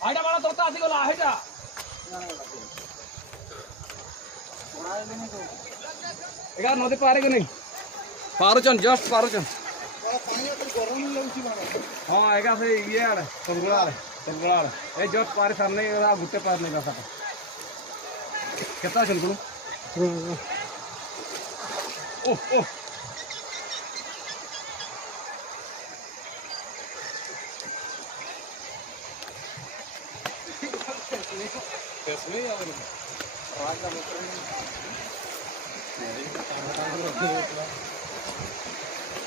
আইটা মারা তোরটা আসি গলা আইটা এগা নদী পারে কি নেই পারুচন জস্ট পারুচন हाँ एगा से ये आड़े तंगुड़ा आड़े ए जस्ट पारे सामने आ गुट्टे पार नहीं जाता कितना चल गुरु ओह ओह कैसे यार राजा मित्र